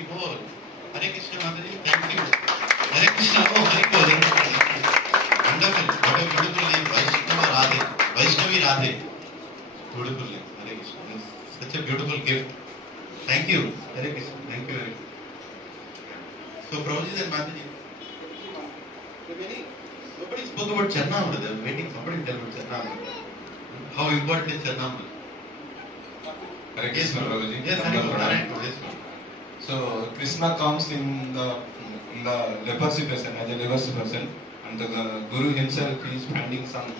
Hari Bol. Hare Krishna Mataji, thank you. Hare Krishna, oh Hari Bol. Wonderful, what a beautiful name, Vaishnava Radhe, Vaishnavi Radhe. Beautiful name, Hare Krishna. Such a beautiful gift. Thank you, Hare Krishna, thank you very much. So Prabhuji and Mataji, nobody spoke about Charnamrita. They were waiting, somebody tell about Charnamrita. How important is Charnamrita? Hare Krishna, Prabhuji. Yes, Hare Krishna. So Krishna comes in the leprosy person, as a leprosy person, and the Guru himself is finding some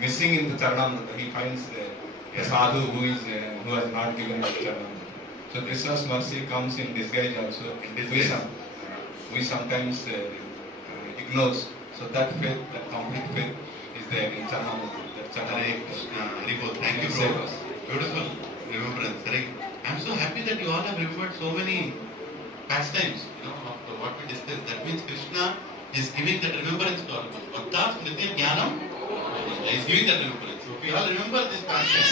missing in the Charanamrita. He finds a sadhu who has not given the Charanamrita. So Krishna's mercy comes in disguise also. We sometimes ignore. So that faith, that complete faith, is there in Charanamrita. Hare Krishna, Hare Bol. Thank you, Prabhu. Beautiful remembrance. I'm so happy that you all have remembered so many pastimes, of what we discussed. That means Krishna is giving that remembrance to all of us. Bhakta Smriti Jnanam is giving that remembrance. So if we all remember this pastime,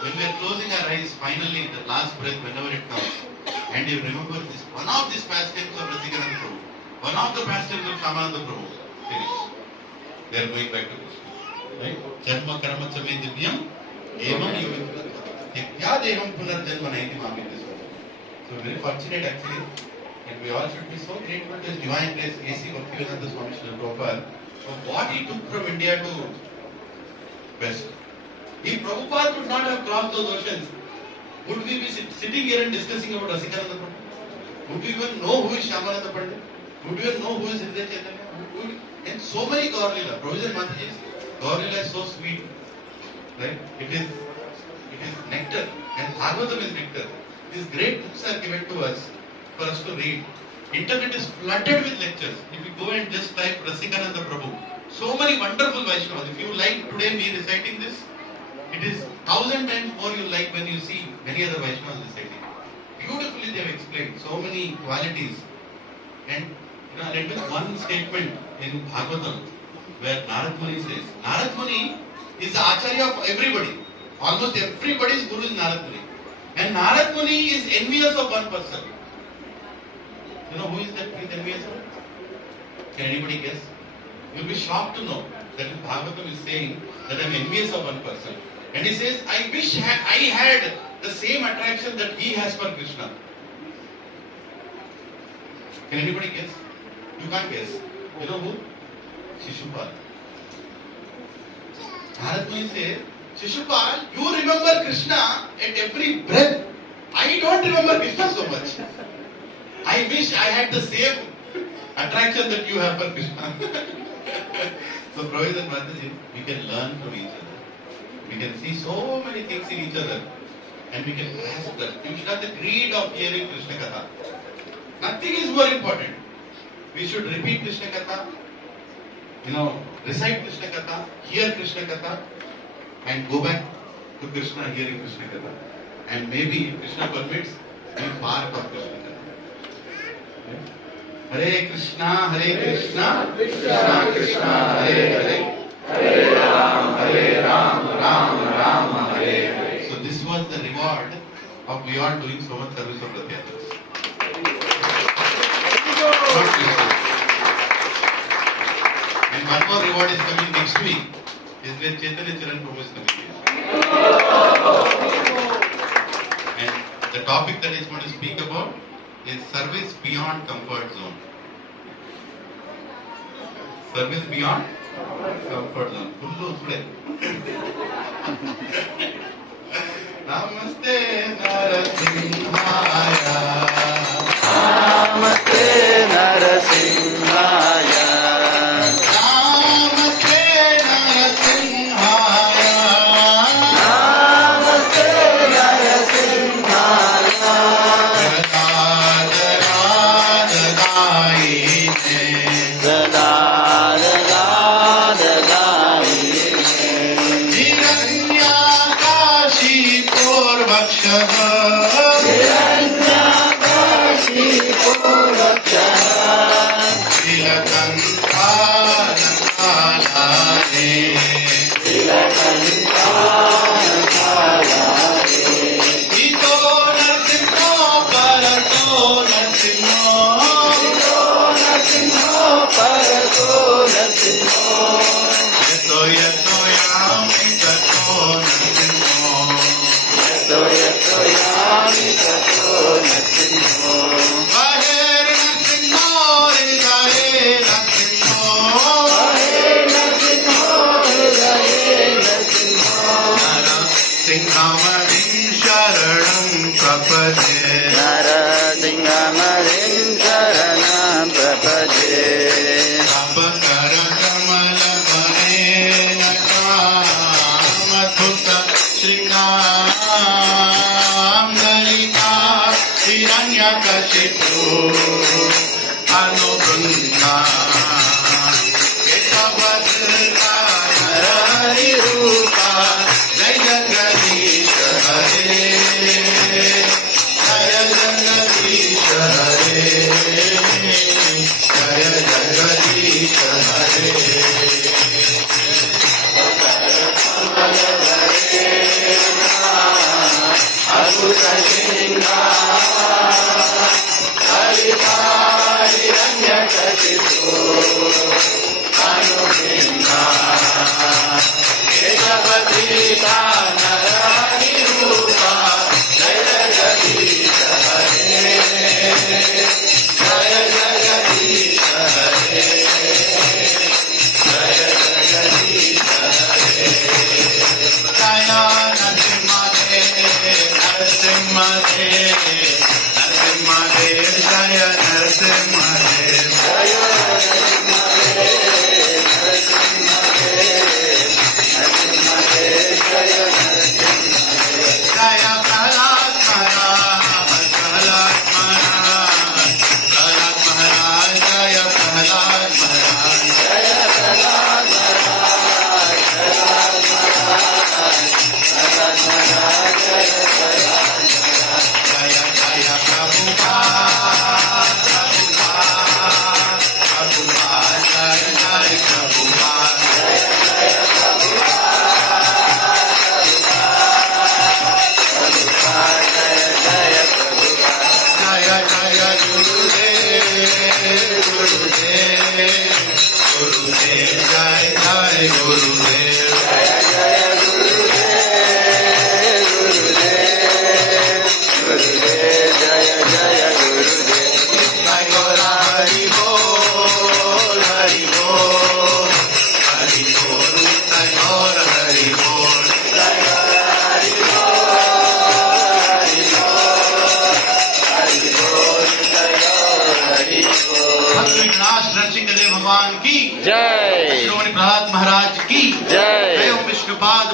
when we are closing our eyes, finally, the last breath, whenever it comes, and you remember this, one of these pastimes of Rasikananda Prabhu, one of the pastimes of Shyamananda Prabhu, finished. They are going back to Krishna. Right? Janma karma chame divyam evam yoga devam punarjanma naiti mamiti. So very fortunate actually, and we all should be so grateful to His divine grace, A.C. Bhaktivedanta Swami Srila Prabhupada, for what he took from India to West. If Prabhupada would not have crossed those oceans, would we be sitting here and discussing about Rasikananda Pandit? Would we even know who is Shyamananda Pandit? Would we even know who is Hridaya Chaitanya? And so many Gaur Leela. Prabhupada Mataji's Gaur Leela is so sweet, right? It is nectar, and Bhagavatam is nectar. These great books are given to us for us to read. Internet is flooded with lectures. If you go and just type Rasikananda Prabhu, so many wonderful Vaishnavas. If you like today me reciting this, it is 1,000 times more you like when you see many other Vaishnavas reciting. Beautifully they have explained so many qualities. And I'll end with one statement in Bhagavatam where Narad Muni says, Narad Muni is the Acharya of everybody. Almost everybody's Guru is Narad Muni. And Narad Muni is envious of one person. You know who is that who is envious of? Can anybody guess? You'll be shocked to know that Bhagavatam is saying that I'm envious of one person. And he says, I wish I had the same attraction that he has for Krishna. Can anybody guess? You can't guess. You know who? Shishupal. Narad Muni says, Shishupal, you remember Krishna at every breath. I don't remember Krishna so much. I wish I had the same attraction that you have for Krishna. So, Prabhupada and Mataji, we can learn from each other. We can see so many things in each other, and we can grasp that. You should have the greed of hearing Krishna Katha. Nothing is more important. We should repeat Krishna Katha, recite Krishna Katha, hear Krishna Katha, and go back to Krishna hearing Krishna Katha. And maybe, if Krishna permits, be part of Krishna Katha. Hare Krishna, Krishna Krishna, Hare Hare, Hare Ram, Ram Hare Hare. So this was the reward of we all doing so much service of Rath Yatras. And one more reward is coming next week. Is where Chaitanya Charan Prabhu is coming here. And the topic that he's going to speak about is service beyond comfort zone. Service beyond comfort zone. Fullu play. Namaste Narasimhaya. Namaste Narasimhaya. Namaste Narasimhaya. Namaste Narasimhaya. Ito Narasimha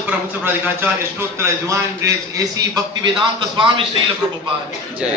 प्रभुत्व प्राधिकाचार्य स्तोत्र जवान grace AC भक्ति वेदांत स्वामी श्रील प्रभुपाद जय।